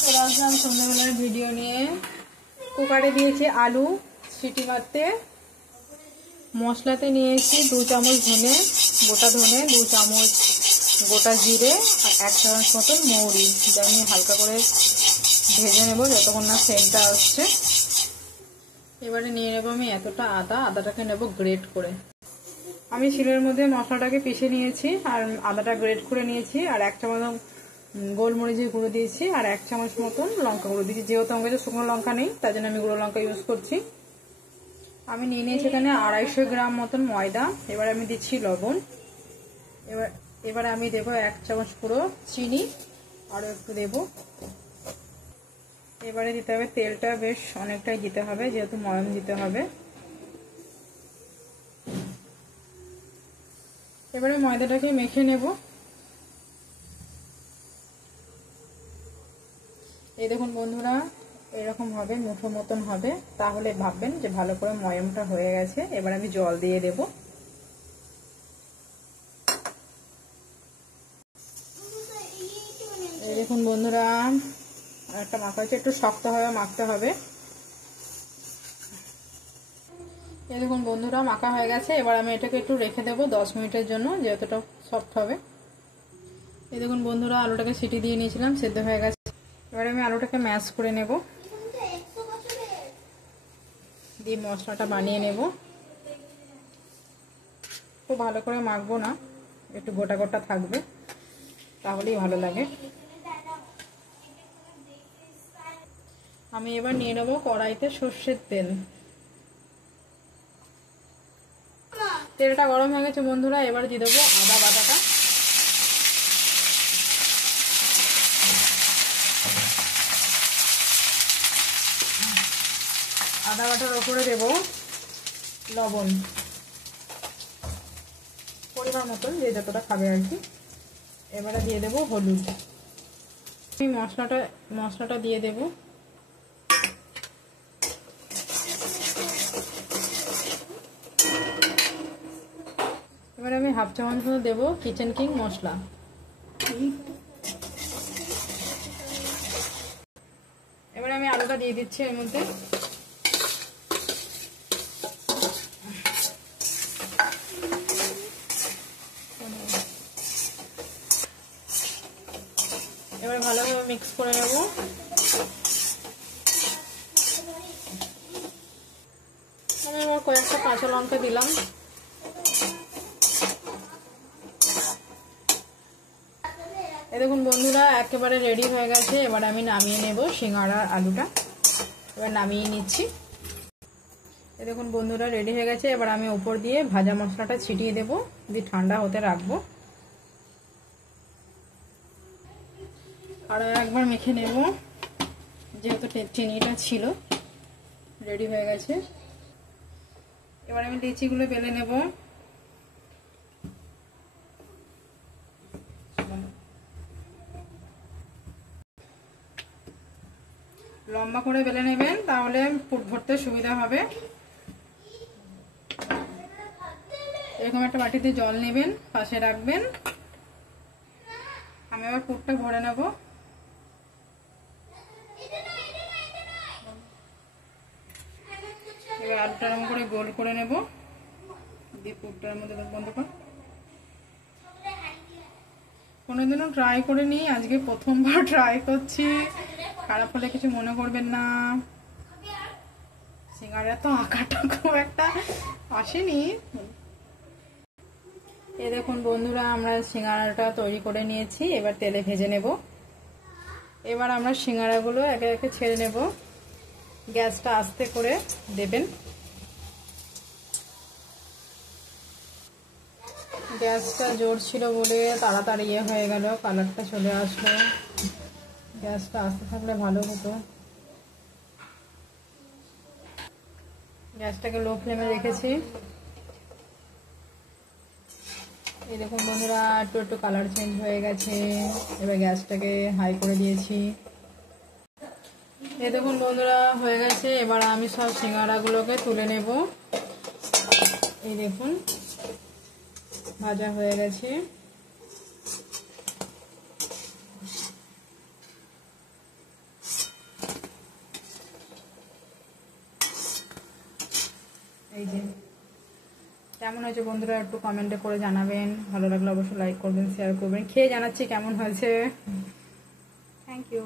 চলে আসলাম সন্ধ্যাবেলার ভিডিও নিয়ে। কুকারে দিয়েছি আলু সিটি মারতে। মশলাতে নিয়েছি 2 চামচ ধনে, গোটা ধনে, 2 চামচ গোটা জিরে আর 1 চামচ মতন মৌরি। যা আমি হালকা করে ভেজে নেব যতক্ষণ না সেন্টটা আসছে। এবারে নিয়ে নেব আমি এতটা আদাটাকে নেব গ্রেট করে। আমি শিলের মধ্যে মশলাটাকে পিষে নিয়েছি আর আদাটা গ্রেট করে নিয়েছি। আর 1 চামচ গোলমরিচের গুঁড়ো দিয়েছি আর 1 চামচ মতন লঙ্কা গুঁড়ো দিয়েছি। যেহেতু আমার কাছে শুকনো লঙ্কা নেই তার জন্য আমি গুঁড়ো লঙ্কা ইউজ করছি। আমি নিয়ে নিয়েছি এখানে 250 গ্রাম মতন ময়দা। এবার আমি দিচ্ছি লবণ। এবার আমি দেবো 1 চামচ পুরো চিনি, আরও একটু দেব। এবারে দিতে হবে তেলটা, বেশ অনেকটাই দিতে হবে যেহেতু ময়াম দিতে হবে। এবারে ময়দাটাকে মেখে নেব। এই দেখুন বন্ধুরা, এরকম হবে, মুঠো মতন হবে, তাহলে ভাববেন যে ভালো করে ময়ামটা হয়ে গেছে। এবার আমি জল দিয়ে দেব। এই দেখুন বন্ধুরা, একটা মাখা হচ্ছে, একটু শক্তভাবে মাখতে হবে। এই দেখুন বন্ধুরা, মাখা হয়ে গেছে। এবার আমি এটাকে একটু রেখে দেবো 10 মিনিটের জন্য, যেহেতুটা সফট হবে। এই দেখুন বন্ধুরা, আলুটাকে সিটি দিয়ে নিয়েছিলাম, সেদ্ধ হয়ে গেছে। এবার আমি আলুটাকে ম্যাশ করে নেব, দিয়ে মশলাটা বানিয়ে নেব। খুব ভালো করে মাখবো না, একটু গোটা গোটা থাকবে, তাহলেই ভালো লাগে। আমি এবার নিয়ে নেব কড়াইতে সর্ষের তেল। তেলটা গরম হয়ে গেছে বন্ধুরা। এবার দিয়ে দেবো আদা বাটাটা। আদা বাটার ওপরে দেব লবণ পরিমাণ মতন, যে যতটা খাবে আর কি। এবারে দিয়ে দেব হলুদ। আমি মশলাটা দিয়ে দেব। এবারে আমি 1/2 চামচ মতো দেব কিচেন কিং মশলা। এবারে আমি আলুটা দিয়ে দিচ্ছি এর মধ্যে। এবার ভালোভাবে মিক্স করে নেব। আমি এবার কয়েকটা কাঁচা লঙ্কা দিলাম। এই দেখুন বন্ধুরা, একেবারে রেডি হয়ে গেছে। এবার আমি নামিয়ে নেব সিঙ্গাড়ার আলুটা। এবার নামিয়ে নিচ্ছি। এই দেখুন বন্ধুরা, রেডি হয়ে গেছে। এবার আমি উপর দিয়ে ভাজা মশলাটা ছিটিয়ে দেব, দিয়ে ঠান্ডা হতে রাখবো। আরও একবার মেখে নেব, যেহেতু চিনিটা ছিল। রেডি হয়ে গেছে। এবার আমি লিচিগুলো বেলে নেব। লম্বা করে বেলে নেবেন, তাহলে পুর ভরতে সুবিধা হবে। এরকম একটা বাটিতে জল নেবেন, পাশে রাখবেন। আমি আবার পুরটা ভরে নেব। এবার আলুটা এরকম করে গোল করে নেব, দিয়ে পুরটার মধ্যে বন্ধ কর। কোনোদিনও ট্রাই করিনি, আজকে প্রথমবার ট্রাই করছি। খারাপ হলে কিছু মনে করবেন না। সিঙ্গাড়া তো আঁকাটা খুব একটা আসেনি। এই দেখুন বন্ধুরা, আমরা সিঙ্গাড়াটা তৈরি করে নিয়েছি। এবার তেলে ভেজে নেব। এবার আমরা সিঙ্গাড়াগুলো একে একে ছেড়ে নেব। গ্যাসটা আস্তে করে দেবেন। গ্যাসটা জোর ছিল বলে তাড়াতাড়ি হয়ে গেল, কালারটা চলে আসলো। গ্যাসটা আস্তে থাকলে ভালো হতো। গ্যাসটাকে লো ফ্লেমে রেখেছি। এই দেখুন বন্ধুরা, একটু একটু কালার চেঞ্জ হয়ে গেছে। এবার গ্যাসটাকে হাই করে দিয়েছি। এই দেখুন বন্ধুরা, হয়ে গেছে। এবার আমি সব সিঙ্গাড়াগুলোকে তুলে নেব। এই দেখুন ভাজা হয়ে গেছে। এই যে কেমন হয়েছে বন্ধুরা একটু কমেন্টে করে জানাবেন, ভালো লাগলে অবশ্যই লাইক করবেন, শেয়ার করবেন। খেয়ে জানাচ্ছি কেমন হয়েছে। Thank you.